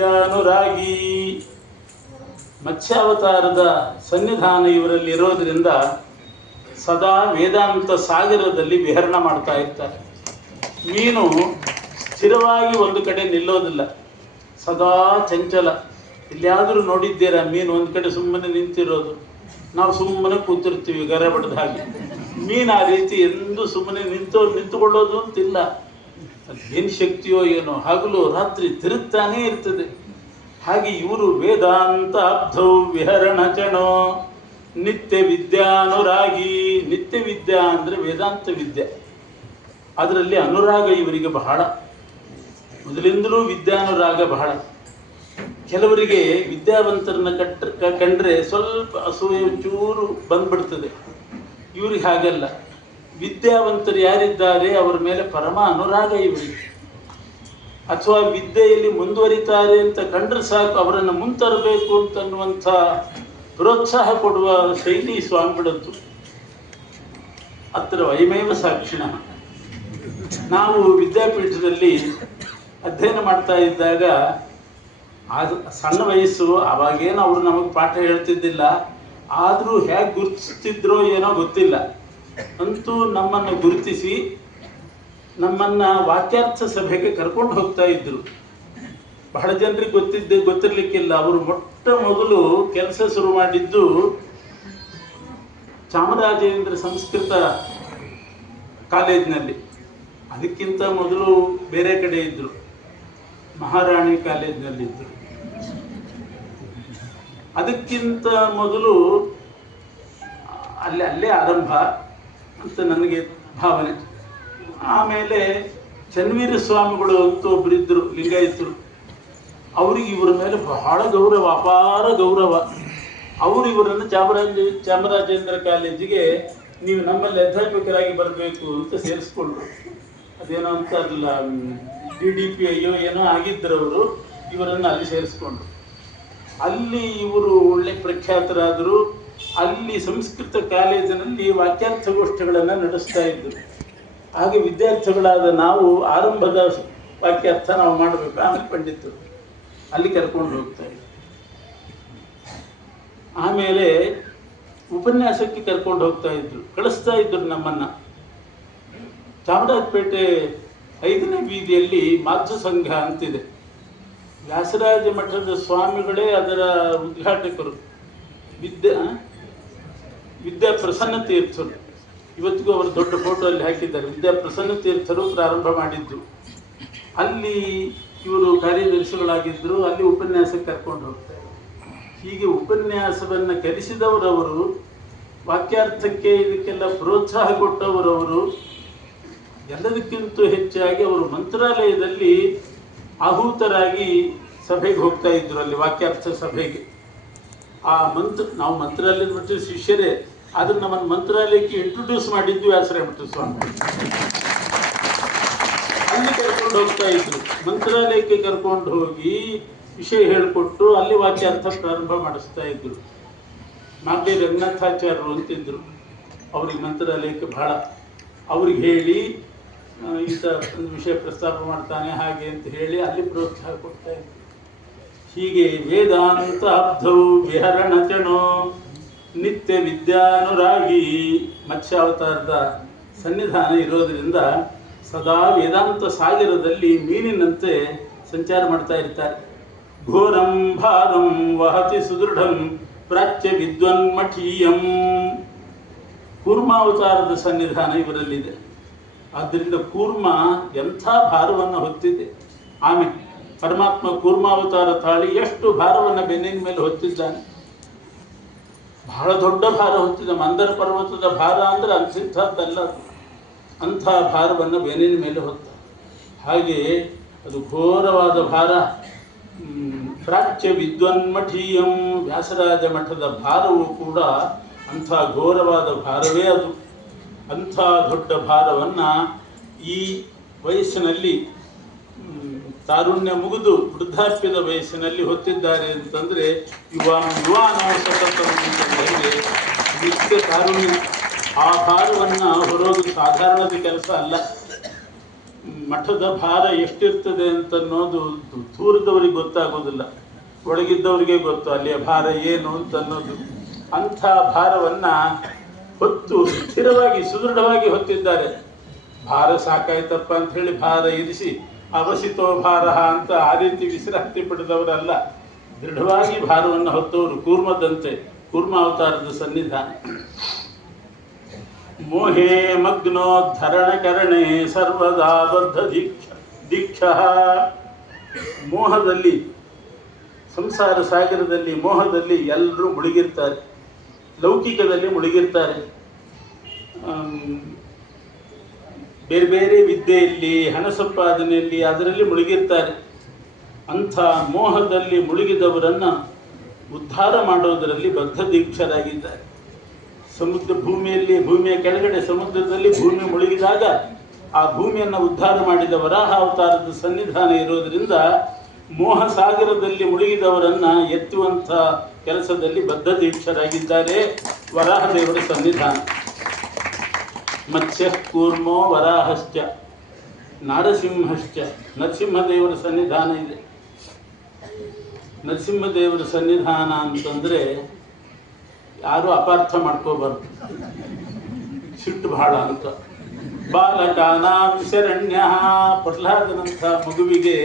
ವಿದ್ಯಾನುರಾಗಿ ಮತ್ಸ್ಯಾವತಾರದ ಸನ್ನಿಧಾನ ಇವರಲ್ಲಿ ಇರೋದರಿಂದ ಸದಾ ವೇದಾಂತ ಸಾಗರದಲ್ಲಿ ವಿಹರಣ ಮಾಡ್ತಾ ಇರ್ತಾರೆ. ಮೀನು ಸ್ಥಿರವಾಗಿ ಒಂದು ಕಡೆ ನಿಲ್ಲೋದಿಲ್ಲ, ಸದಾ ಚಂಚಲ. ಎಲ್ಲಿಯಾದರೂ ನೋಡಿದ್ದೀರಾ ಮೀನು ಒಂದು ಕಡೆ ಸುಮ್ಮನೆ ನಿಂತಿರೋದು? ನಾವು ಸುಮ್ಮನೆ ಕೂತಿರ್ತೀವಿ ಗರ ಬಡ್ದ ಹಾಗೆ. ಮೀನು ಆ ರೀತಿ ಎಂದು ಸುಮ್ಮನೆ ನಿಂತುಕೊಳ್ಳೋದು ಅಂತಿಲ್ಲ. ಅದೇನು ಶಕ್ತಿಯೋ ಏನೋ, ಹಗಲು ರಾತ್ರಿ ತಿರುಗ್ತಾನೇ ಇರ್ತದೆ. ಹಾಗೆ ಇವರು ವೇದಾಂತ ಅಬ್ಧೌ ವಿಹರಣ ಚಣೋ ನಿತ್ಯ ವಿದ್ಯಾನುರಾಗಿ. ನಿತ್ಯ ವಿದ್ಯಾ ಅಂದರೆ ವೇದಾಂತ ವಿದ್ಯೆ, ಅದರಲ್ಲಿ ಅನುರಾಗ ಇವರಿಗೆ ಬಹಳ. ಮೊದಲಿಂದಲೂ ವಿದ್ಯಾನುರಾಗ ಬಹಳ. ಕೆಲವರಿಗೆ ವಿದ್ಯಾವಂತರನ್ನ ಕಂಡ್ರೆ ಸ್ವಲ್ಪ ಅಸೂಯೆ ಚೂರು ಬಂದ್ಬಿಡ್ತದೆ. ಇವ್ರಿಗೆ ಹಾಗಲ್ಲ. ವಿದ್ಯಾವಂತರು ಯಾರಿದ್ದಾರೆ ಅವರ ಮೇಲೆ ಪರಮ ಅನುರಾಗ ಇವರಿಗೆ. ಅಥವಾ ವಿದ್ಯೆಯಲ್ಲಿ ಮುಂದುವರಿತಾರೆ ಅಂತ ಕಂಡ್ರೆ ಸಾಕು, ಅವರನ್ನು ಮುಂತರಬೇಕು ಅಂತನ್ನುವಂಥ ಪ್ರೋತ್ಸಾಹ ಕೊಡುವ ಶೈಲಿ ಸ್ವಾಮಿಗಳದ್ದು. ಅತ್ರ ವಯಮೇವ ಸಾಕ್ಷಿಣ. ನಾವು ವಿದ್ಯಾಪೀಠದಲ್ಲಿ ಅಧ್ಯಯನ ಮಾಡ್ತಾ ಇದ್ದಾಗ ಸಣ್ಣ ವಯಸ್ಸು, ಅವಾಗೇನು ಅವರು ನಮಗೆ ಪಾಠ ಹೇಳ್ತಿದ್ದಿಲ್ಲ. ಆದರೂ ಹೇಗೆ ಗುರುತಿಸ್ತಿದ್ರೋ ಏನೋ ಗೊತ್ತಿಲ್ಲ. ಅಂತೂ ನಮ್ಮನ್ನು ಗುರುತಿಸಿ ನಮ್ಮನ್ನು ವಾಕ್ಯಾರ್ಥ ಸಭೆಗೆ ಕರ್ಕೊಂಡು ಹೋಗ್ತಾ ಇದ್ರು. ಬಹಳ ಜನರಿಗೆ ಗೊತ್ತಿರಲಿಕ್ಕಿಲ್ಲ. ಅವರು ಮೊಟ್ಟ ಮೊದಲು ಕೆಲಸ ಶುರು ಮಾಡಿದ್ದು ಚಾಮರಾಜೇಂದ್ರ ಸಂಸ್ಕೃತ ಕಾಲೇಜಿನಲ್ಲಿ. ಅದಕ್ಕಿಂತ ಮೊದಲು ಬೇರೆ ಕಡೆ ಇದ್ದರು, ಮಹಾರಾಣಿ ಕಾಲೇಜಿನಲ್ಲಿದ್ದರು. ಅದಕ್ಕಿಂತ ಮೊದಲು ಅಲ್ಲೇ ಆರಂಭ ಅಂತ ನನಗೆ ಭಾವನೆ. ಆಮೇಲೆ ಚನ್ನವೀರ ಸ್ವಾಮಿಗಳು ಅಂತ ಒಬ್ಬರಿದ್ದರು, ಲಿಂಗಾಯತರು. ಅವ್ರಿಗೆ ಇವರ ಮೇಲೆ ಬಹಳ ಗೌರವ, ಅಪಾರ ಗೌರವ. ಅವರು ಇವರನ್ನು ಚಾಮರಾಜೇಂದ್ರ ಕಾಲೇಜಿಗೆ ನೀವು ನಮ್ಮಲ್ಲಿ ಅಧ್ಯಾಪಕರಾಗಿ ಬರಬೇಕು ಅಂತ ಸೇರಿಸ್ಕೊಂಡ್ರು. ಅದೇನೋ ಅಂತಾರಲ್ಲ, DDP ಅಯ್ಯೋ ಏನೋ ಆಗಿದ್ದರು ಅವರು. ಇವರನ್ನು ಅಲ್ಲಿ ಸೇರಿಸ್ಕೊಂಡ್ರು. ಅಲ್ಲಿ ಇವರು ಒಳ್ಳೆ ಪ್ರಖ್ಯಾತರಾದರು. ಅಲ್ಲಿ ಸಂಸ್ಕೃತ ಕಾಲೇಜಿನಲ್ಲಿ ವಾಕ್ಯಾರ್ಥಗೋಷ್ಠಿಗಳನ್ನು ನಡೆಸ್ತಾ ಇದ್ದರು. ಹಾಗೆ ವಿದ್ಯಾರ್ಥಿಗಳಾದ ನಾವು ಆರಂಭದ ವಾಕ್ಯಾರ್ಥ ನಾವು ಮಾಡಬೇಕು. ಆಮೇಲೆ ಪಂಡಿತರು ಅಲ್ಲಿ ಕರ್ಕೊಂಡು ಹೋಗ್ತಾ ಇದ್ರು. ಆಮೇಲೆ ಉಪನ್ಯಾಸಕ್ಕೆ ಕರ್ಕೊಂಡು ಹೋಗ್ತಾ ಇದ್ರು, ಕಳಿಸ್ತಾ ಇದ್ರು ನಮ್ಮನ್ನು. ಚಾಮರಾಜಪೇಟೆ 5ನೇ ಬೀದಿಯಲ್ಲಿ ಮಾಧ್ವ ಸಂಘ ಅಂತಿದೆ. ವ್ಯಾಸರಾಜ ಮಠದ ಸ್ವಾಮಿಗಳೇ ಅದರ ಉದ್ಘಾಟಕರು. ವಿದ್ಯಾ ಪ್ರಸನ್ನ ತೀರ್ಥರು. ಇವತ್ತಿಗೂ ಅವರು ದೊಡ್ಡ ಫೋಟೋ ಅಲ್ಲಿ ಹಾಕಿದ್ದಾರೆ. ವಿದ್ಯಾ ಪ್ರಸನ್ನ ತೀರ್ಥರು ಪ್ರಾರಂಭ ಮಾಡಿದ್ದು. ಅಲ್ಲಿ ಇವರು ಕಾರ್ಯದರ್ಶಿಗಳಾಗಿದ್ದರು. ಅಲ್ಲಿ ಉಪನ್ಯಾಸಕ್ಕೆ ಕರ್ಕೊಂಡು ಹೋಗ್ತಾರೆ. ಹೀಗೆ ಉಪನ್ಯಾಸವನ್ನು ಕಲಿಸಿದವರವರು, ವಾಕ್ಯಾರ್ಥಕ್ಕೆ ಇದಕ್ಕೆಲ್ಲ ಪ್ರೋತ್ಸಾಹ ಕೊಟ್ಟವರವರು. ಎಲ್ಲದಕ್ಕಿಂತ ಹೆಚ್ಚಾಗಿ ಅವರು ಮಂತ್ರಾಲಯದಲ್ಲಿ ಆಹೂತರಾಗಿ ಸಭೆಗೆ ಹೋಗ್ತಾ ಇದ್ರು, ಅಲ್ಲಿ ವಾಕ್ಯಾರ್ಥ ಸಭೆಗೆ. ನಾವು ಮಂತ್ರಾಲಯದ ಮಠದ ಶಿಷ್ಯರೇ, ಆದ್ರೆ ನಮ್ಮನ್ನು ಮಂತ್ರಾಲಯಕ್ಕೆ ಇಂಟ್ರೊಡ್ಯೂಸ್ ಮಾಡಿದ್ದು ವ್ಯಾಸರಾಯ ಮಠದ ಸ್ವಾಮಿ. ಅಲ್ಲಿ ಕರ್ಕೊಂಡು ಹೋಗ್ತಾ ಇದ್ರು. ಮಂತ್ರಾಲಯಕ್ಕೆ ಕರ್ಕೊಂಡು ಹೋಗಿ ವಿಷಯ ಹೇಳಿಕೊಟ್ಟು ಅಲ್ಲಿ ವಾಕ್ಯಾರ್ಥ ಪ್ರಾರಂಭ ಮಾಡಿಸ್ತಾ ಇದ್ರು. ಮಾಗಡಿ ರಂಗನಾಥಾಚಾರ್ಯರು ಅಂತಿದ್ರು. ಅವ್ರಿಗೆ ಮಂತ್ರಾಲಯಕ್ಕೆ ಬಹಳ, ಅವ್ರಿಗೆ ಹೇಳಿ ಇಂಥ ಒಂದು ವಿಷಯ ಪ್ರಸ್ತಾಪ ಮಾಡ್ತಾನೆ ಹಾಗೆ ಅಂತ ಹೇಳಿ ಅಲ್ಲಿ ಪ್ರೋತ್ಸಾಹ ಕೊಡ್ತಾ ಇದ್ರು. ಹೀಗೆ ವೇದಾಂತ ಅಬ್ಧೌ ವಿಹರಣ ಚಣೋ ನಿತ್ಯ ವಿದ್ಯಾನುರಾಗಿ. ಮತ್ಸ್ಯಾವತಾರದ ಸನ್ನಿಧಾನ ಇರೋದರಿಂದ ಸದಾ ವೇದಾಂತ ಸಾಗರದಲ್ಲಿ ಮೀನಿನಂತೆ ಸಂಚಾರ ಮಾಡ್ತಾ ಇರ್ತಾರೆ. ಘೋರಂ ಭಾರಂ ವಹತಿ ಸುದೃಢಂ ಪ್ರಾಚ್ಯ ವಿದ್ವನ್ಮಠೀಯಂ. ಕೂರ್ಮಾವತಾರದ ಸನ್ನಿಧಾನ ಇವರಲ್ಲಿದೆ. ಆದ್ದರಿಂದ ಕೂರ್ಮ ಎಂಥ ಭಾರವನ್ನು ಹೊತ್ತಿದೆ. ಆಮೇಲೆ ಪರಮಾತ್ಮ ಕೂರ್ಮಾವತಾರ ತಾಳಿ ಎಷ್ಟು ಭಾರವನ್ನು ಬೆನ್ನಿನ ಮೇಲೆ ಹೊತ್ತಿದ್ದಾನೆ. ಬಹಳ ದೊಡ್ಡ ಭಾರ ಹೊತ್ತಿದ. ಮಂದರ ಪರ್ವತದ ಭಾರ ಅಂದರೆ ಅಂಥದ್ದಲ್ಲ, ಅಂಥ ಭಾರವನ್ನು ಬೆನ್ನಿನ ಮೇಲೆ ಹೊತ್ತ. ಹಾಗೆ ಅದು ಘೋರವಾದ ಭಾರ. ಪ್ರಾಚ್ಯ ವಿದ್ವನ್ಮಠೀಯಂ. ವ್ಯಾಸರಾಜ ಮಠದ ಭಾರವು ಕೂಡ ಅಂಥ ಘೋರವಾದ ಭಾರವೇ ಅದು. ಅಂಥ ದೊಡ್ಡ ಭಾರವನ್ನು ಈ ವಯಸ್ಸಿನಲ್ಲಿ, ತಾರುಣ್ಯ ಮುಗಿದು ವೃದ್ಧಾಪ್ಯದ ವಯಸ್ಸಿನಲ್ಲಿ ಹೊತ್ತಿದ್ದಾರೆ ಅಂತಂದರೆ ಯುವಾನವಸತಂಗೆ ನಿತ್ಯ ತಾರುಣ್ಯ. ಆ ಭಾರವನ್ನು ಹೊರೋದು ಸಾಧಾರಣದ ಕೆಲಸ ಅಲ್ಲ. ಮಠದ ಭಾರ ಎಷ್ಟಿರ್ತದೆ ಅಂತನ್ನೋದು ದೂರದವರಿಗೆ ಗೊತ್ತಾಗೋದಿಲ್ಲ, ಒಳಗಿದ್ದವರಿಗೆ ಗೊತ್ತು ಅಲ್ಲಿಯ ಭಾರ ಏನು ಅಂತನ್ನೋದು. ಅಂಥ ಭಾರವನ್ನು ಹೊತ್ತು ಸ್ಥಿರವಾಗಿ ಸುದೃಢವಾಗಿ ಹೊತ್ತಿದ್ದಾರೆ. ಭಾರ ಸಾಕಾಯ್ತಪ್ಪ ಅಂತ ಹೇಳಿ ಭಾರ ಇರಿಸಿ ಅವಸಿತೋ ಭಾರ ಅಂತ ಆ ರೀತಿ ವಿಶ್ರಾಂತಿ ಪಡೆದವರಲ್ಲ, ದೃಢವಾಗಿ ಭಾರವನ್ನು ಹೊತ್ತವರು ಕೂರ್ಮದಂತೆ. ಕೂರ್ಮ ಅವತಾರದ ಸನ್ನಿಧಾನ. ಮೋಹೇ ಮಗ್ನೋದ್ಧರಣಕರಣೆ ಸರ್ವದಾ ಬದ್ಧ ದೀಕ್ಷ. ಮೋಹದಲ್ಲಿ, ಸಂಸಾರ ಸಾಗರದಲ್ಲಿ, ಮೋಹದಲ್ಲಿ ಎಲ್ಲರೂ ಮುಳುಗಿರ್ತಾರೆ, ಲೌಕಿಕದಲ್ಲಿ ಮುಳುಗಿರ್ತಾರೆ. ಬೇರೆ ಬೇರೆ ವಿದ್ಯೆಯಲ್ಲಿ, ಹಣ ಸಂಪಾದನೆಯಲ್ಲಿ, ಅದರಲ್ಲಿ ಮುಳುಗಿರ್ತಾರೆ. ಅಂಥ ಮೋಹದಲ್ಲಿ ಮುಳುಗಿದವರನ್ನು ಉದ್ಧಾರ ಮಾಡೋದರಲ್ಲಿ ಬದ್ಧ ದೀಕ್ಷರಾಗಿದ್ದಾರೆ. ಭೂಮಿಯ ಕೆಳಗಡೆ ಸಮುದ್ರದಲ್ಲಿ ಭೂಮಿ ಮುಳುಗಿದಾಗ ಆ ಭೂಮಿಯನ್ನು ಉದ್ಧಾರ ಮಾಡಿದ ವರಾಹ ಅವತಾರದ ಸನ್ನಿಧಾನ ಇರೋದರಿಂದ ಮೋಹ ಸಾಗರದಲ್ಲಿ ಮುಳುಗಿದವರನ್ನ ಎತ್ತುವಂಥ ಕೆಲಸದಲ್ಲಿ ಬದ್ಧ ದೀಕ್ಷರಾಗಿದ್ದಾರೆ ವರಾಹ ದೇವರ ಸನ್ನಿಧಾನ. ಮತ್ಸ್ಯ ಕೂರ್ಮೋ ವರಾಹಶ್ಚ ನಾರಸಿಂಹಶ್ಚ. ನರಸಿಂಹದೇವರ ಸನ್ನಿಧಾನ ಇದೆ. ನರಸಿಂಹದೇವರ ಸನ್ನಿಧಾನ ಅಂತಂದರೆ ಯಾರು ಅಪಾರ್ಥ ಮಾಡ್ಕೋಬಾರ್ದು, ಸಿಟ್ಟು ಬಹಳ ಅಂತ. ಬಾಲಕಾನಾಂ ಶರಣ್ಯ. ಪ್ರಹ್ಲಾದನಂಥ ಮಗುವಿಗೆ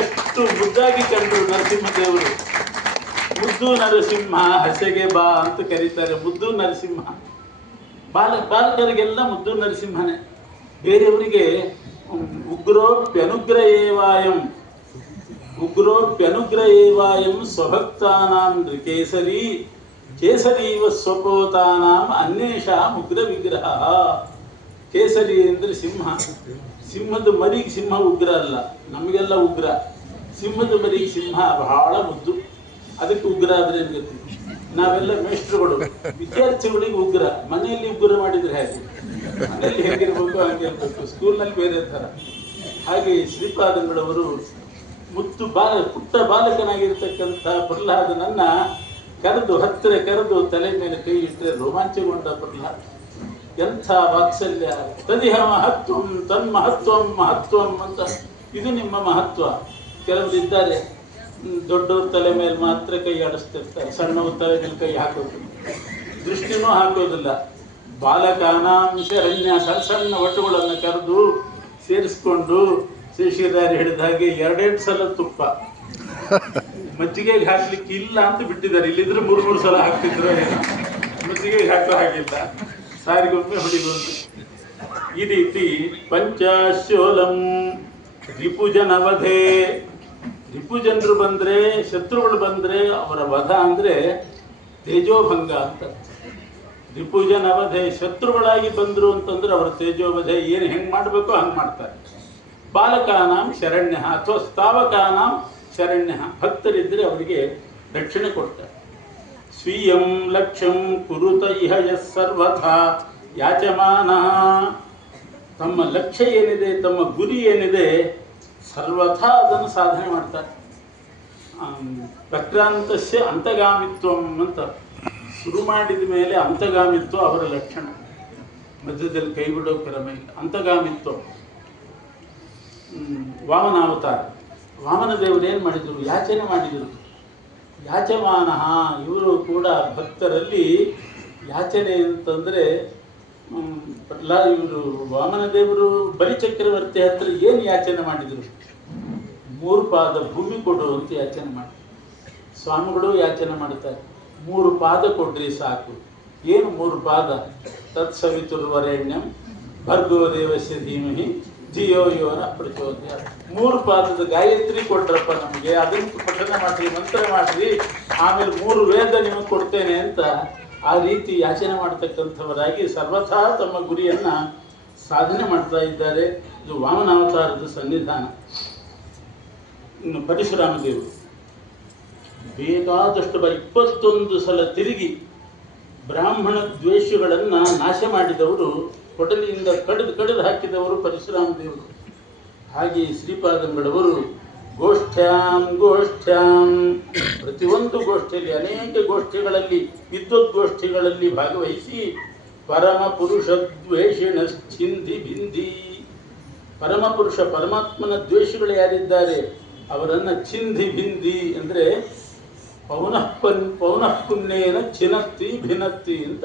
ಎಷ್ಟು ಮುದ್ದಾಗಿ ಕಂಡರು ನರಸಿಂಹದೇವರು. ಮುದ್ದು ನರಸಿಂಹ, ಹಸೆಗೆ ಬಾ ಅಂತ ಕರೀತಾರೆ. ಮುದ್ದು ನರಸಿಂಹ. ಬಾಲಕರಿಗೆಲ್ಲ ಮುದ್ದು ನರಸಿಂಹನೇ. ಬೇರೆಯವರಿಗೆ ಉಗ್ರೋಪ್ಯನುಗ್ರಹೇವಾಯಂ ಸ್ವಭಕ್ತಾನಾಂ ಕೇಸರಿ ಕೇಸರೀವ ಸ್ವಪೋತಾನಾಂ ಅನ್ಯೇಷಾಂ ಉಗ್ರ ವಿಗ್ರಹ. ಕೇಸರಿ ಅಂದರೆ ಸಿಂಹ. ಸಿಂಹದ ಮರಿಗೆ ಸಿಂಹ ಉಗ್ರ ಅಲ್ಲ, ನಮಗೆಲ್ಲ ಉಗ್ರ. ಸಿಂಹದ ಮರಿಗೆ ಸಿಂಹ ಬಹಳ ಮುದ್ದು, ಅದಕ್ಕೆ ಉಗ್ರ ಆದರೆ ಗತಿ. ನಾವೆಲ್ಲ ಮೇಷ್ಟ್ರುಗಳು, ವಿದ್ಯಾರ್ಥಿಗಳಿಗೆ ಉಗ್ರ. ಮನೆಯಲ್ಲಿ ಉಗ್ರ ಮಾಡಿದರೆ ಹೇಗೆ? ಮನೆಯಲ್ಲಿ ಹೇಗಿರ್ಬೇಕು ಹಾಗೆ ಇರಬೇಕು, ಸ್ಕೂಲ್ನಲ್ಲಿ ಬೇರೆ ಥರ. ಹಾಗೆ ಶ್ರೀಪಾದಂಗಳವರು ಪುಟ್ಟ ಬಾಲಕನಾಗಿರ್ತಕ್ಕಂಥ ಪ್ರಹ್ಲಾದನನ್ನ ಹತ್ತಿರ ಕರೆದು ತಲೆ ಮೇಲೆ ಕೈ ಇಟ್ಟರೆ ರೋಮಾಂಚಗೊಂಡ ಪ್ರಹ್ಲಾದ. ಎಂಥ ವಾತ್ಸಲ್ಯ! ತದಿಹ ಮಹತ್ವಂ ತನ್ಮಹತ್ವಂ ಮಹತ್ವಂ ಅಂತ. ಇದು ನಿಮ್ಮ ಮಹತ್ವ. ಕೆಲವರು ಇದ್ದಾರೆ, ದೊಡ್ಡವ್ರ ತಲೆ ಮೇಲೆ ಮಾತ್ರ ಕೈ ಆಡಿಸ್ತಿರ್ತಾರೆ, ಸಣ್ಣವ್ರ ತಲೆ ಮೇಲೆ ಕೈ ಹಾಕೋದಿಲ್ಲ, ದೃಷ್ಟಿನೂ ಹಾಕೋದಿಲ್ಲ. ಬಾಲಕಾನಾಂ ಶರಣ್ಯ. ಸಣ್ಣ ಸಣ್ಣ ಒಟ್ಟುಗಳನ್ನು ಕರೆದು ಸೇರಿಸ್ಕೊಂಡು ಶೇಷಿರಾರಿ ಹಿಡಿದ ಹಾಗೆ 2 ಸಲ ತುಪ್ಪ. ಮಜ್ಜಿಗೆಗೆ ಹಾಕ್ಲಿಕ್ಕೆ ಇಲ್ಲ ಅಂತ ಬಿಟ್ಟಿದ್ದಾರೆ, ಇಲ್ಲಿದ್ರೆ 3 ಸಲ ಹಾಕ್ತಿದ್ರು. ಮಜ್ಜಿಗೆಗೆ ಹಾಕೋ ಹಾಗಿಲ್ಲ, ಸಾರಿಗೊಮ್ಮೆ ಹೊಡಿಗೊಂಡು. ಈ ರೀತಿ ಪಂಚಾಶೋಲಂ ರಿಪುಜನವಧೆ. ರಿಪುಜನರು ಬಂದರೆ, ಶತ್ರುಗಳು ಬಂದರೆ ಅವರ ವಧ ಅಂದರೆ ತೇಜೋಭಂಗ ಅಂತ. ರಿಪುಜನವಧೆ, ಶತ್ರುಗಳಾಗಿ ಬಂದರು ಅಂತಂದ್ರೆ ಅವರ ತೇಜೋವಧೆ ಏನು ಹೆಂಗೆ ಮಾಡಬೇಕೋ ಹಂಗೆ ಮಾಡ್ತಾರೆ. ಬಾಲಕಾನಾಂ ಶರಣ್ಯ ಅಥವಾ ಸ್ಥಾವಕಾನಾಂ ಶರಣ್ಯ. ಭಕ್ತರಿದ್ದರೆ ಅವರಿಗೆ ರಕ್ಷಣೆ ಕೊಡ್ತಾರೆ. ಸ್ವೀಯಂ ಲಕ್ಷ್ಯಂ ಕುರುತ ಇಹ ಯಸ್ ಸರ್ವಥಾ ಯಾಚಮಾನ. ತಮ್ಮ ಲಕ್ಷ್ಯ ಏನಿದೆ, ತಮ್ಮ ಗುರಿ ಏನಿದೆ, ಸರ್ವಥಾ ಅದನ್ನು ಸಾಧನೆ ಮಾಡ್ತಾರೆ. ಪ್ರಕ್ರಾಂತಸ್ಯ ಅಂತಗಾಮಿತ್ವಂ ಅಂತ. ಶುರು ಮಾಡಿದ ಮೇಲೆ ಅಂತಗಾಮಿತ್ವ ಅವರ ಲಕ್ಷಣ. ಮಧ್ಯದಲ್ಲಿ ಕೈ ಬಿಡೋ ಕ್ರಮ ಇಲ್ಲ. ಅಂತಗಾಮಿತ್ವ. ವಾಮನಾವತಾರ. ವಾಮನ ದೇವರು ಏನು ಮಾಡಿದರು? ಯಾಚನೆ ಮಾಡಿದರು. ಯಾಚಮಾನ. ಇವರು ಕೂಡ ಭಕ್ತರಲ್ಲಿ ಯಾಚನೆ ಅಂತಂದರೆ ಇವರು ವಾಮನ ದೇವರು ಬಲಿಚಕ್ರವರ್ತಿ ಹತ್ರ ಏನು ಯಾಚನೆ ಮಾಡಿದರು? 3 ಪಾದ ಭೂಮಿ ಕೊಡು ಅಂತ ಯಾಚನೆ ಮಾಡಿ. ಸ್ವಾಮಿಗಳು ಯಾಚನೆ ಮಾಡ್ತಾರೆ, 3 ಪಾದ ಕೊಡ್ರಿ ಸಾಕು. ಏನು 3 ಪಾದ? ತತ್ಸವಿತುರ್ವರೆಣ್ಯಂ ಭರ್ಗೋ ದೇವಸ್ಯ ಧೀಮಹಿ ಧಿಯೋ ಯೋ ನ ಪ್ರಚೋದಯಾತ್. 3 ಪಾದದ ಗಾಯತ್ರಿ ಕೊಟ್ರಪ್ಪ ನಮಗೆ, ಅದನ್ನು ಪಠನ ಮಾಡಿರಿ, ಮಂತ್ರ ಮಾಡಿರಿ, ಆಮೇಲೆ 3 ವೇದ ನಿಮಗೆ ಕೊಡ್ತೇನೆ ಅಂತ ಆ ರೀತಿ ಯಾಚನೆ ಮಾಡ್ತಕ್ಕಂಥವರಾಗಿ ಸರ್ವಥಾ ತಮ್ಮ ಗುರಿಯನ್ನು ಸಾಧನೆ ಮಾಡ್ತಾ ಇದ್ದಾರೆ. ಇದು ವಾಮನಾವತಾರದ ಸನ್ನಿಧಾನ. ಇನ್ನು ಪರಶುರಾಮ ದೇವರು ಬೇಕಾದಷ್ಟು 21 ಸಲ ತಿರುಗಿ ಬ್ರಾಹ್ಮಣ ದ್ವೇಷಗಳನ್ನು ನಾಶ ಮಾಡಿದವರು, ಕೊಡಲಿಯಿಂದ ಕಡಿದು ಹಾಕಿದವರು ಪರಶುರಾಮ ದೇವರು. ಹಾಗೆ ಶ್ರೀಪಾದಂಗಳವರು ಗೋಷ್ಠ್ಯಾಂ ಪ್ರತಿಯೊಂದು ಗೋಷ್ಠಿಯಲ್ಲಿ, ಅನೇಕ ಗೋಷ್ಠಿಗಳಲ್ಲಿ, ವಿದ್ವದ್ಗೋಷ್ಠಿಗಳಲ್ಲಿ ಭಾಗವಹಿಸಿ ಪರಮ ಪುರುಷ ದ್ವೇಷಿಣ ಛಿಂದಿ ಬಿಂದಿ. ಪರಮಪುರುಷ ಪರಮಾತ್ಮನ ದ್ವೇಷಗಳು ಯಾರಿದ್ದಾರೆ ಅವರನ್ನು ಚಿಂಧಿ ಭಿಂದಿ ಅಂದರೆ ಪೌನಃ ಪುಣ್ಯೇನ ಚಿನತ್ತಿ ಭಿನತ್ತಿ ಅಂತ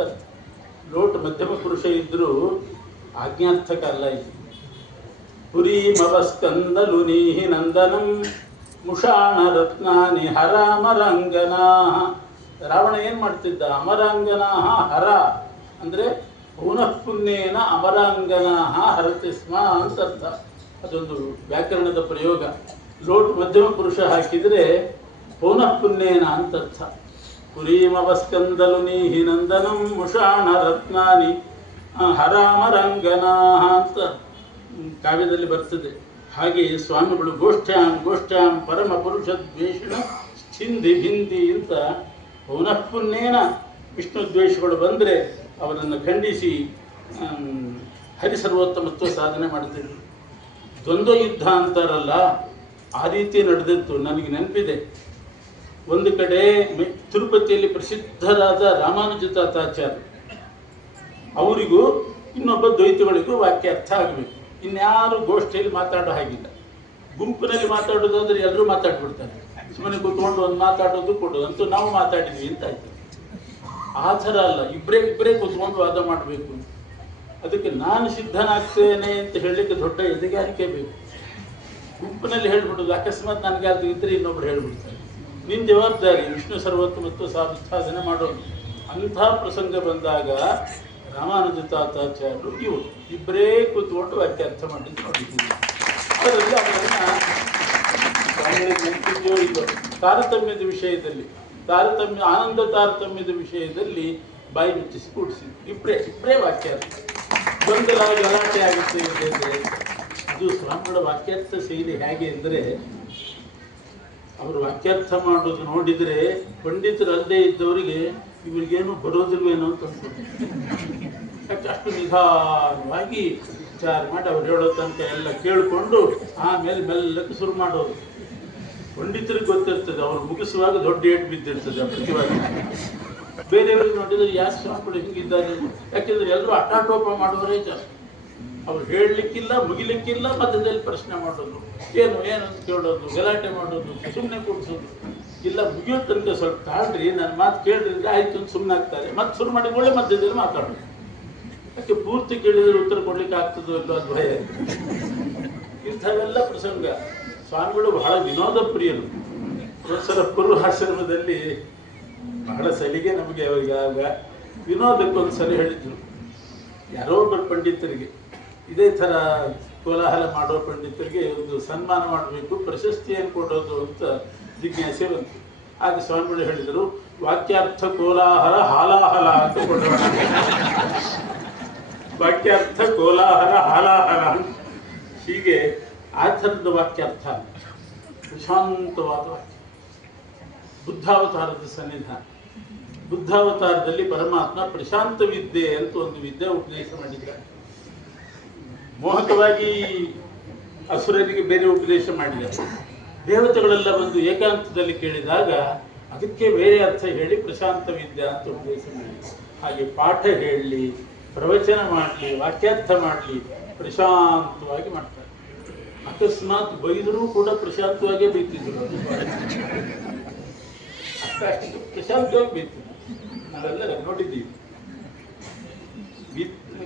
ಲೋಟ್ ಮಧ್ಯಮ ಪುರುಷ ಇದ್ದರೂ ಆಜ್ಞಾರ್ಥಕ ಅಲ್ಲ ಇದು. ಪುರೀಮವಸ್ಕಂದಲು ನೀಹಿ ನಂದನಂ ಮುಷಾಣ ರತ್ನಾನಿ ಹರಾಮರಂಗನಾ. ರಾವಣ ಏನು ಮಾಡ್ತಿದ್ದ? ಅಮರಾಂಗನಾ ಹರ ಅಂದರೆ ಪೌನಃ ಪುಣ್ಯೇನ ಅಮರಾಂಗನಾ ಹರತಿ ಸ್ಮ ಅಂತ ಅರ್ಥ. ಅದೊಂದು ವ್ಯಾಕರಣದ ಪ್ರಯೋಗ. ಲೋಟ್ ಮಧ್ಯಮ ಪುರುಷ ಹಾಕಿದರೆ ಪೌನಃ ಪುಣ್ಯೇನ ಅಂತರ್ಥ. ಪುರೀಮವಸ್ಕಂದಲು ನೀಹಿ ನಂದನಂ ಮುಷಾಣ ರತ್ನಾನಿ ಹರಾಮರಂಗನಾ ಅಂತ ಕಾವ್ಯದಲ್ಲಿ ಬರ್ತದೆ. ಹಾಗೆ ಸ್ವಾಮಿಗಳು ಗೋಷ್ಠ್ಯಾಂ ಪರಮ ಪುರುಷ ದ್ವೇಷಿಣ ಛಿಂದಿ ಭಿಂದಿ ಅಂತ ಪೌನಃ ಪುಣ್ಯೇನ ವಿಷ್ಣು ದ್ವೇಷಗಳು ಬಂದರೆ ಅವರನ್ನು ಖಂಡಿಸಿ ಹರಿಸರ್ವೋತ್ತಮತ್ವ ಸಾಧನೆ ಮಾಡ್ತಿದ್ರು. ದ್ವಂದ್ವ ಯುದ್ಧ ಅಂತಾರಲ್ಲ, ಆ ರೀತಿ ನಡೆದಿತ್ತು. ನನಗೆ ನೆನಪಿದೆ, ಒಂದು ಕಡೆ ತಿರುಪತಿಯಲ್ಲಿ ಪ್ರಸಿದ್ಧರಾದ ರಾಮಾನುಜತಾಚಾರ್ಯ, ಅವರಿಗೂ ಇನ್ನೊಬ್ಬ ದ್ವೈತಗಳಿಗೂ ವಾಕ್ಯ ಅರ್ಥ ಆಗಬೇಕು. ಇನ್ಯಾರು ಗೋಷ್ಠಿಯಲ್ಲಿ ಮಾತಾಡೋ ಹಾಗಿಲ್ಲ. ಗುಂಪಿನಲ್ಲಿ ಮಾತಾಡೋದಾದ್ರೆ ಎಲ್ಲರೂ ಮಾತಾಡ್ಬಿಡ್ತಾರೆ. ಸುಮ್ಮನೆ ಕೂತ್ಕೊಂಡು ಒಂದು ಮಾತಾಡೋದು ಕೊಡೋದು ಅಂತೂ ನಾವು ಮಾತಾಡಿದ್ವಿ ಅಂತ ಆಯ್ತು. ಆ ಥರ ಅಲ್ಲ, ಇಬ್ಬರೇ ಕೂತ್ಕೊಂಡು ವಾದ ಮಾಡಬೇಕು. ಅದಕ್ಕೆ ನಾನು ಸಿದ್ಧನಾಗ್ತೇನೆ ಅಂತ ಹೇಳಲಿಕ್ಕೆ ದೊಡ್ಡ ಎದೆಗಾರಿಕೆ ಬೇಕು. ಗುಂಪಿನಲ್ಲಿ ಹೇಳ್ಬಿಡೋದು, ಅಕಸ್ಮಾತ್ ನನಗಾದ್ರು ಇದ್ದರೆ ಇನ್ನೊಬ್ರು ಹೇಳ್ಬಿಡ್ತಾರೆ. ನಿನ್ನ ಜವಾಬ್ದಾರಿ ವಿಷ್ಣು ಸರ್ವೋತ್ತಮತ್ವ ಸಾಧನೆ ಮಾಡೋದು. ಅಂಥ ಪ್ರಸಂಗ ಬಂದಾಗ ರಾಮಾನುಜತಾಚಾರ್ಯರು ಇವರು ಇಬ್ಬರೇ ಕೂತ್ಕೊಂಡು ವಾಕ್ಯ ಅರ್ಥ ಮಾಡಿದ್ದು ನೋಡಿದ್ದೀವಿ. ಅದರಲ್ಲಿ ಅವರನ್ನು ನೆನಪಿದೆಯೋ ಇಲ್ಲೋ, ತಾರತಮ್ಯದ ವಿಷಯದಲ್ಲಿ ಆನಂದ ತಾರತಮ್ಯದ ವಿಷಯದಲ್ಲಿ ಬಾಯಿ ಮುಚ್ಚಿಸಿ ಕೂಡಿಸಿದ್ರು. ಇಬ್ಬರೇ ವಾಕ್ಯ ಅರ್ಥ. ಗೊಂದಲ ಗಲಾಟೆ ಆಗುತ್ತೆ ಅಂದರೆ ಅದು ಸ್ವಾಮಿಗಳ ವಾಕ್ಯಾರ್ಥ ಶೈಲಿ ಹೇಗೆ ಅಂದರೆ, ಅವರು ವಾಕ್ಯಾರ್ಥ ಮಾಡೋದು ನೋಡಿದರೆ ಪಂಡಿತರಲ್ಲದೆ ಇದ್ದವರಿಗೆ ಇವ್ರಿಗೇನು ಬರೋದಿಲ್ವೇನೋ ಅಂತ ಅನ್ಕೊಂಡು ಅಷ್ಟು ನಿಧಾನವಾಗಿ ವಿಚಾರ ಮಾಡಿ ಅವ್ರು ಹೇಳೋ ತನಕ ಎಲ್ಲ ಕೇಳಿಕೊಂಡು ಆಮೇಲೆ ಮೆಲ್ಲಕ್ಕೆ ಶುರು ಮಾಡೋದು. ಪಂಡಿತರಿಗೆ ಗೊತ್ತಿರ್ತದೆ, ಅವ್ರು ಮುಗಿಸುವಾಗ ದೊಡ್ಡ ಏಟು ಬಿದ್ದಿರ್ತದೆ ಪ್ರತಿವಾದ. ಬೇರೆಯವ್ರಿಗೆ ನೋಡಿದರೆ ಯಾಕೆ ಸ್ವಾಮಿಗಳು ಹಿಂಗಿದ್ದಾರೆ? ಯಾಕೆಂದರೆ ಎಲ್ಲರೂ ಅಟಾಟೋಪ ಮಾಡೋರೇ ಜಾಸ್ತಿ. ಅವ್ರು ಹೇಳಲಿಕ್ಕಿಲ್ಲ, ಮುಗಿಲಿಕ್ಕಿಲ್ಲ, ಮಧ್ಯದಲ್ಲಿ ಪ್ರಶ್ನೆ ಮಾಡೋದು, ಏನು ಅಂತ ಕೇಳೋದು, ಗಲಾಟೆ ಮಾಡೋದು, ಸುಮ್ಮನೆ ಕೂಡಿಸೋದು. ಇಲ್ಲ, ಮುಗಿಯೋ ತನಕ ಸ್ವಲ್ಪ ತಾಳ್ರಿ, ನನ್ನ ಮಾತು ಕೇಳ್ರಿ ಆಯಿತು ಅಂತ ಸುಮ್ಮನೆ ಆಗ್ತಾರೆ. ಮತ್ತೆ ಶುರು ಮಾಡಿಕೊಳ್ಳೆ ಮಧ್ಯದಲ್ಲಿ ಮಾತಾಡೋದು. ಯಾಕೆ ಪೂರ್ತಿ ಕೇಳಿದರೆ ಉತ್ತರ ಕೊಡ್ಲಿಕ್ಕೆ ಆಗ್ತದೋ ಇಲ್ಲೋ ಅದು ಭಯ. ಇಂಥವೆಲ್ಲ ಪ್ರಸಂಗ. ಸ್ವಾಮಿಗಳು ಬಹಳ ವಿನೋದ ಪ್ರಿಯರು. ಒಂದ್ಸಲ ಪೂರ್ವಾಶ್ರಮದಲ್ಲಿ ಬಹಳ ಸಲಿಗೆ ನಮಗೆ ಅವರಿಗೆ ಆಗ ವಿನೋದಕ್ಕೊಂದ್ಸಲ ಹೇಳಿದ್ರು. ಯಾರೋ ಒಬ್ಬರು ಪಂಡಿತರಿಗೆ ಇದೇ ಥರ ಕೋಲಾಹಲ ಮಾಡೋ ಪಂಡಿತರಿಗೆ ಒಂದು ಸನ್ಮಾನ ಮಾಡಬೇಕು, ಪ್ರಶಸ್ತಿಯನ್ನು ಕೊಡೋದು ಅಂತ ಜಿಜ್ಞಾಸೆ ಬಂತು. ಆಗ ಸ್ವಾಮಿಗಳು ಹೇಳಿದರು, ವಾಕ್ಯಾರ್ಥ ಕೋಲಾಹಲ ಹಾಲಾಹಲ ಅಂತ ಕೊಡೋಣ. ವಾಕ್ಯಾರ್ಥ ಕೋಲಾಹಲ ಹಾಲಾಹಲ ಹೀಗೆ ಆ ಥರದ ವಾಕ್ಯಾರ್ಥ ಪ್ರಶಾಂತವಾದ ವಾಕ್ಯ. ಬುದ್ಧಾವತಾರದ ಸನ್ನಿಧಾನ. ಬುದ್ಧಾವತಾರದಲ್ಲಿ ಪರಮಾತ್ಮ ಪ್ರಶಾಂತ ವಿದ್ಯೆ ಅಂತ ಒಂದು ವಿದ್ಯೆ ಉಪದೇಶ ಮಾಡಿದ್ದಾರೆ. ಮೋಹಕವಾಗಿ ಅಸುರರಿಗೆ ಬೇರೆ ಉಪದೇಶ ಮಾಡಿದ್ದಾರೆ. ದೇವತೆಗಳೆಲ್ಲ ಬಂದು ಏಕಾಂತದಲ್ಲಿ ಕೇಳಿದಾಗ ಅದಕ್ಕೆ ಬೇರೆ ಅರ್ಥ ಹೇಳಿ ಪ್ರಶಾಂತ ವಿದ್ಯಾ ಅಂತ ಉಪದೇಶ ಮಾಡಿದ್ದಾರೆ. ಹಾಗೆ ಪಾಠ ಹೇಳಲಿ, ಪ್ರವಚನ ಮಾಡಲಿ, ವಾಕ್ಯಾರ್ಥ ಮಾಡಲಿ, ಪ್ರಶಾಂತವಾಗಿ ಮಾಡ್ತಾರೆ. ಅಕಸ್ಮಾತ್ ಬೈದರೂ ಕೂಡ ಪ್ರಶಾಂತವಾಗೇ ಬೈತಿದ್ರು. ಅಷ್ಟು ಪ್ರಶಾಂತವಾಗಿ ಬೈತಿದ್ರು. ನಾವೆಲ್ಲ ನೋಡಿದ್ದೀವಿ.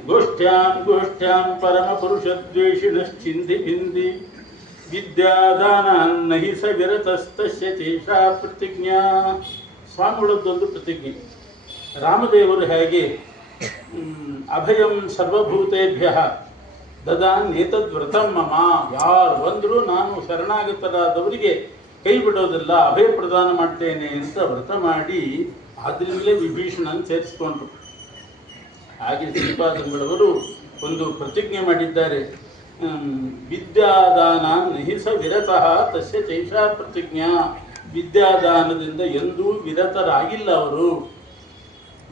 ಗೋಷ್ಠ್ಯಾಂ ಪರಮ ಪುರುಷ ದ್ವೇಷಿಣಶ್ಚಿಂದಿ ಭಿಂದಿ ವಿದ್ಯಾದಾನ ಹಿ ಸ ವಿರತಸ್ತಸ್ಯ ತೇಷಾ ಪ್ರತಿಜ್ಞಾ. ಸ್ವಾಮಿಗಳದ್ದೊಂದು ಪ್ರತಿಜ್ಞೆ. ರಾಮದೇವರು ಹೇಗೆ ಅಭಯಂ ಸರ್ವಭೂತೇಭ್ಯ ದದಾನ್ಯೇತದ್ವ್ರತಂ ಮಮ, ಯಾರು ಬಂದರೂ ನಾನು ಶರಣಾಗತರಾದವರಿಗೆ ಕೈ ಬಿಡೋದಿಲ್ಲ, ಅಭಯ ಪ್ರದಾನ ಮಾಡ್ತೇನೆ ಅಂತ ವ್ರತ ಮಾಡಿ ಆದ್ರಿಂದಲೇ ವಿಭೀಷಣನ್ ಸೇರಿಸ್ಕೊಂಡ್ರು. ಹಾಗೆ ಶ್ರೀಪಾದಂಗಳವರು ಒಂದು ಪ್ರತಿಜ್ಞೆ ಮಾಡಿದ್ದಾರೆ. ವಿದ್ಯಾದಾನ ನಹಿಸ ವಿರತಃ ತಸ್ಯ ಚೈಷಾ ಪ್ರತಿಜ್ಞಾ. ವಿದ್ಯಾದಾನದಿಂದ ಎಂದೂ ವಿರತರಾಗಿಲ್ಲ ಅವರು.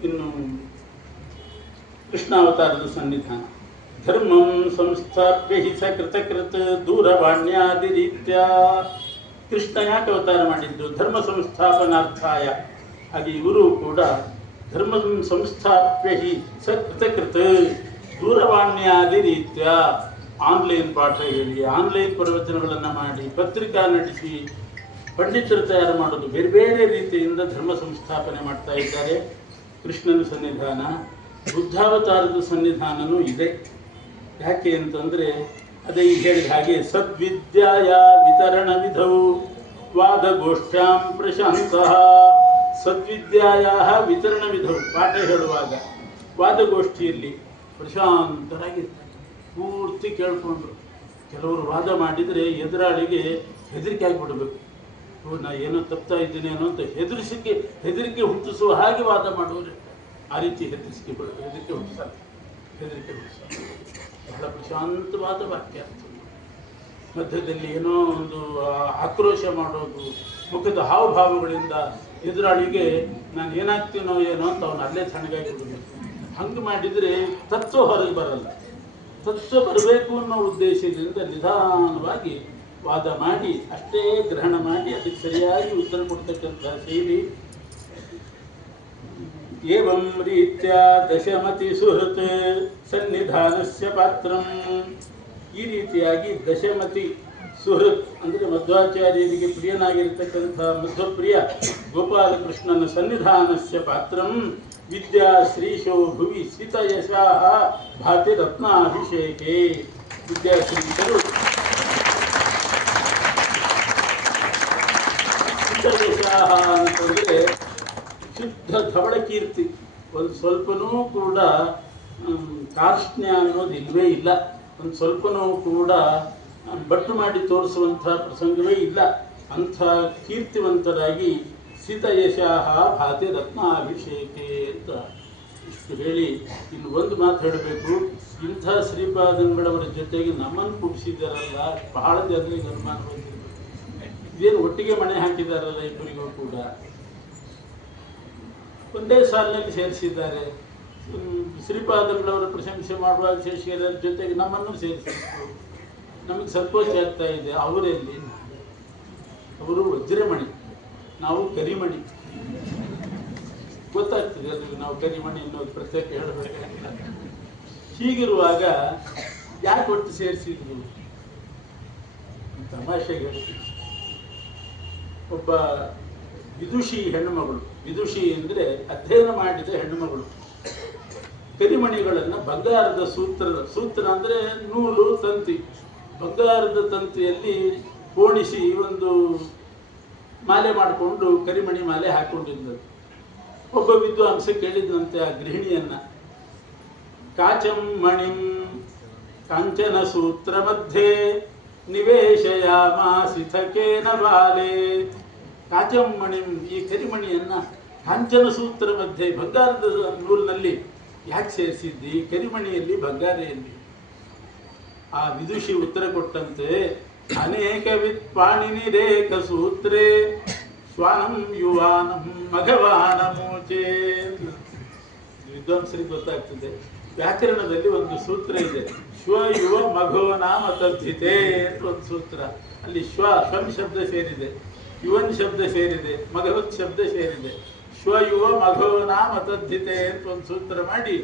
ಇನ್ನು ಕೃಷ್ಣಾವತಾರದ ಸನ್ನಿಧಾನ. ಧರ್ಮಂ ಸಂಸ್ಥಾಪ್ಯ ಹಿ ಸ ಕೃತಕೃತ ದೂರವಾಣ್ಯಾದಿ ರೀತ್ಯ. ಕೃಷ್ಣ ಯಾಕೆ ಅವತಾರ ಮಾಡಿದ್ದು? ಧರ್ಮ ಸಂಸ್ಥಾಪನಾರ್ಥಾಯ. ಹಾಗೆ ಇವರು ಕೂಡ ಧರ್ಮ ಸಂಸ್ಥಾಪ್ಯ ಹಿ ಸ ಕೃತಕೃತ ದೂರವಾಣ್ಯಾದಿ ರೀತ್ಯ. ಆನ್ಲೈನ್ ಪಾಠ ಹೇಳಿ, ಆನ್ಲೈನ್ ಪ್ರವಚನಗಳನ್ನು ಮಾಡಿ, ಪತ್ರಿಕಾ ನಡೆಸಿ, ಪಂಡಿತರು ತಯಾರು ಮಾಡೋದು, ಬೇರೆ ಬೇರೆ ರೀತಿಯಿಂದ ಧರ್ಮ ಸಂಸ್ಥಾಪನೆ ಮಾಡ್ತಾ ಇದ್ದಾರೆ. ಕೃಷ್ಣನ ಸನ್ನಿಧಾನ, ಬುದ್ಧಾವತಾರದ ಸನ್ನಿಧಾನನೂ ಇದೆ. ಯಾಕೆ ಅಂತಂದರೆ ಅದೇ ಈಗ ಹೇಳಿದ ಹಾಗೆ ಸದ್ವಿದ್ಯಾಯ ವಿತರಣ ವಿಧವು ವಾದಗೋಷ್ಠ್ಯಾಂ ಪ್ರಶಾಂತಃ. ಸದ್ವಿದ್ಯಾಯ ವಿತರಣ ವಿಧವು, ಪಾಠ ಹೇಳುವಾಗ ವಾದಗೋಷ್ಠಿಯಲ್ಲಿ ಪ್ರಶಾಂತರಾಗಿರ್ತಾರೆ, ಪೂರ್ತಿ ಕೇಳಿಕೊಂಡು. ಕೆಲವರು ವಾದ ಮಾಡಿದರೆ ಎದುರಾಳಿಗೆ ಹೆದರಿಕೆ ಆಗಿಬಿಡಬೇಕು. ನಾ ಏನೋ ತಪ್ತಾ ಇದ್ದೀನಿ ಅನ್ನೋ ಅಂತ ಹೆದರಿಕೆ ಹುಟ್ಟಿಸುವ ಹಾಗೆ ವಾದ ಮಾಡುವರೆ. ಆ ರೀತಿ ಹೆದರಿಕೆ ಹುಟ್ಟಿಸಲ್ಲ. ಬಹಳ ಪ್ರಶಾಂತವಾದ ವಾಕ್ಯ. ಮಧ್ಯದಲ್ಲಿ ಏನೋ ಒಂದು ಆಕ್ರೋಶ ಮಾಡೋದು, ಮುಖದ ಹಾವಭಾವಗಳಿಂದ ಎದುರಾಳಿಗೆ ನಾನು ಏನಾಗ್ತೀನೋ ಏನೋ ಅಂತ ಅವನು ಅಲ್ಲೇ ತಣ್ಣಗಾಗಿ ಬಿಡಬೇಕು. ಹಂಗೆ ಮಾಡಿದರೆ ತತ್ವ ಹೊರಗೆ ಬರಲ್ಲ. ತತ್ವ ಬರಬೇಕು ಅನ್ನೋ ಉದ್ದೇಶದಿಂದ ನಿಧಾನವಾಗಿ ವಾದ ಮಾಡಿ, ಅಷ್ಟೇ ಗ್ರಹಣ ಮಾಡಿ ಅದಕ್ಕೆ ಸರಿಯಾಗಿ ಉತ್ತರ ಕೊಡ್ತಕ್ಕಂಥ ಶೈಲಿ. ಏವಂ ರೀತ್ಯ ದಶಮತಿ ಸುಹೃತ್ ಸನ್ನಿಧಾನಸ್ಯ ಪಾತ್ರಂ. ಈ ರೀತಿಯಾಗಿ ದಶಮತಿ ಸುಹೃತ್ ಅಂದರೆ ಮಧ್ವಾಚಾರ್ಯರಿಗೆ ಪ್ರಿಯನಾಗಿರ್ತಕ್ಕಂಥ ಮಧ್ವಪ್ರಿಯ ಗೋಪಾಲಕೃಷ್ಣನ ಸನ್ನಿಧಾನಸ್ಯ ಪಾತ್ರಂ ವಿದ್ಯಾ ಶ್ರೀಶೋ ಭುವಿ ಸ್ಥಿತಯಶಃ ಭಾತಿ ರತ್ನಾಭಿಷೇಕೆ. ವಿದ್ಯಾಶ್ರೀಶರು ಸ್ಥಿತಯಶಃ ಅಂತಂದರೆ ಶುದ್ಧ ಧವಳ ಕೀರ್ತಿ. ಒಂದು ಸ್ವಲ್ಪನೂ ಕೂಡ ಕಾರ್ಷ್ಣ್ಯ ಅನ್ನೋದು ಇಲ್ಲವೇ ಇಲ್ಲ. ಒಂದು ಸ್ವಲ್ಪನೂ ಕೂಡ ಬಟ್ಟು ಮಾಡಿ ತೋರಿಸುವಂಥ ಪ್ರಸಂಗವೇ ಇಲ್ಲ. ಅಂಥ ಕೀರ್ತಿವಂತರಾಗಿ ಸ್ಥಿತಯಶಃ ಭಾತಿ ರತ್ನಾಭಿಷೇಕೆ ಅಂತ ಇಷ್ಟು ಹೇಳಿ ಇನ್ನು ಒಂದು ಮಾತು ಹೇಳಬೇಕು. ಇಂಥ ಶ್ರೀಪಾದಂಗಳವರ ಜೊತೆಗೆ ನಮ್ಮನ್ನು ಕೂಡಿಸಿದ್ದಾರಲ್ಲ, ಬಹಳ ಜನರಿಗೆ ಅನುಮಾನ ಬಂದಿರಬೇಕು. ಇದೇನು ಒಟ್ಟಿಗೆ ಮಣೆ ಹಾಕಿದ್ದಾರಲ್ಲ ಇಬ್ಬರಿಗೂ ಕೂಡ, ಒಂದೇ ಸಾಲಿನಲ್ಲಿ ಸೇರಿಸಿದ್ದಾರೆ. ಶ್ರೀಪಾದಂಗಳವರ ಪ್ರಶಂಸೆ ಮಾಡುವಾಗ ಶೇಷಿಯರ ಜೊತೆಗೆ ನಮ್ಮನ್ನು ಸೇರಿಸಿದ್ರು. ನಮಗೆ ಸಂತೋಷ ಆಗ್ತಾ ಇದೆ. ಅವರಲ್ಲಿ ಅವರು ವಜ್ರಮಣಿ, ನಾವು ಕರಿಮಣಿ. ಗೊತ್ತಾಗ್ತದೆ ಅದು, ನಾವು ಕರಿಮಣಿ ಅನ್ನೋದು ಪ್ರತ್ಯೇಕ ಹೇಳಬೇಕಾಗಿಲ್ಲ. ಹೀಗಿರುವಾಗ ಯಾಕೆ ಒಟ್ಟು ಸೇರಿಸಿದ್ರು? ತಮಾಷೆಗೆ ಹೇಳ್ತೀವಿ. ಒಬ್ಬ ವಿದುಷಿ ಹೆಣ್ಣುಮಗಳು, ವಿದುಷಿ ಅಂದರೆ ಅಧ್ಯಯನ ಮಾಡಿದ ಹೆಣ್ಣುಮಗಳು, ಕರಿಮಣಿಗಳನ್ನು ಬಂಗಾರದ ಸೂತ್ರ ಅಂದರೆ ನೂಲು ತಂತಿ, ಬಂಗಾರದ ತಂತಿಯಲ್ಲಿ ಪೋಣಿಸಿ ಒಂದು ಮಾಲೆ ಮಾಡಿಕೊಂಡು ಕರಿಮಣಿ ಮಾಲೆ ಹಾಕ್ಕೊಂಡಿದ್ದದ್ದು. ಒಬ್ಬ ವಿದ್ವಾಂಸ ಕೇಳಿದಂತೆ ಆ ಗೃಹಿಣಿಯನ್ನ, ಕಾಚಂ ಮಣಿಂ ಕಾಂಚನ ಸೂತ್ರ ಮಧ್ಯೆ ನಿವೇಶಯಾಮಾಸಿಥಕೇನ ಬಾಲೆ. ಕಾಚಂ ಮಣಿಂ, ಈ ಕರಿಮಣಿಯನ್ನ ಕಾಂಚನ ಸೂತ್ರ ಮಧ್ಯೆ, ಬಂಗಾರದ ನೂಲಿನಲ್ಲಿ ಯಾಕೆ ಸೇರಿಸಿದ್ದಿ? ಕರಿಮಣಿಯಲ್ಲಿ ಬಂಗಾರೆಯಲ್ಲಿ. ಆ ವಿದುಷಿ ಉತ್ತರ ಕೊಟ್ಟಂತೆ, ಅನೇಕ ವಿತ್ ಪಾಣಿನಿರೇಕ ಸೂತ್ರೇ ಶ್ವಾನಂ ಯುವಾನಂ ಮಘವಾನ ಮೋಚೆ. ವಿದ್ವಾಂಸರಿಗೆ ಗೊತ್ತಾಗ್ತದೆ, ವ್ಯಾಕರಣದಲ್ಲಿ ಒಂದು ಸೂತ್ರ ಇದೆ, ಶ್ವ ಯುವ ಮಘೋ ನಾಮ ತದ್ಧಿತೆ ಅಂತ ಒಂದು ಸೂತ್ರ. ಅಲ್ಲಿ ಶ್ವಂ ಶಬ್ದ ಸೇರಿದೆ, ಯುವನ್ ಶಬ್ದ ಸೇರಿದೆ, ಮಘವತ್ ಶಬ್ದ ಸೇರಿದೆ. ಶ್ವ ಯುವ ಮಘೋ ನಾಮ ತದ್ಧಿತೆ ಅಂತ ಒಂದು ಸೂತ್ರ ಮಾಡಿ,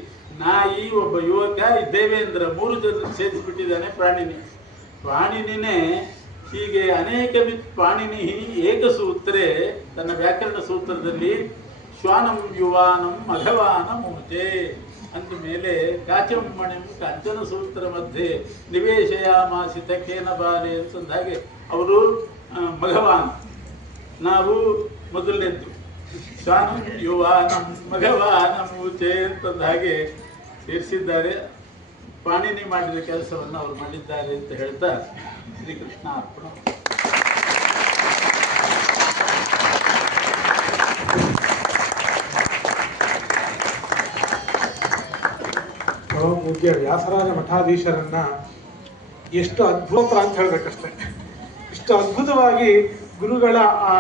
ನಾಯಿ, ಒಬ್ಬ ಯುವಕ, ದೇವೇಂದ್ರ, 3 ಜನ ಸೇರಿಸಿಬಿಟ್ಟಿದ್ದಾನೆ ಪ್ರಾಣಿನಿ. ಪಾಣಿನಿನೇ ಹೀಗೆ ಅನೇಕ ವಿತ್ ಪಾಣಿನಿ ಏಕಸೂತ್ರೇ ತನ್ನ ವ್ಯಾಕರಣ ಸೂತ್ರದಲ್ಲಿ ಶ್ವಾನಂ ಯುವಾನಂ ಮಘವಾನ ಮೂಚೆ ಅಂದ ಮೇಲೆ ಕಾಚಂ ಮಣಿಂ ಕಾಂಚನ ಸೂತ್ರ ಮಧ್ಯೆ ನಿವೇಶಯಾಮಾಸಿತಕೇನ ಬಾಲೆ ಅಂತಂದ ಹಾಗೆ ಅವರು ಮಘವಾನ್, ನಾವು ಮೊದಲನೇದ್ದು, ಶ್ವಾನಂ ಯುವಾನಂ ಮಘವಾನ ಮೂಚೆ ಅಂತಂದ ಹಾಗೆ ಸೇರಿಸಿದ್ದಾರೆ. ಪಾಣಿನಿ ಮಾಡಿದ ಕೆಲಸವನ್ನು ಅವರು ಮಾಡಿದ್ದಾರೆ ಅಂತ ಹೇಳ್ತಾ ಶ್ರೀಕೃಷ್ಣ ಅರ್ಪಣ. ಪೂಜ್ಯ ವ್ಯಾಸರಾಜ ಮಠಾಧೀಶರನ್ನ ಎಷ್ಟು ಅದ್ಭುತ ಅಂತ ಹೇಳ್ಬೇಕಷ್ಟೆ. ಇಷ್ಟು ಅದ್ಭುತವಾಗಿ ಗುರುಗಳ ಆ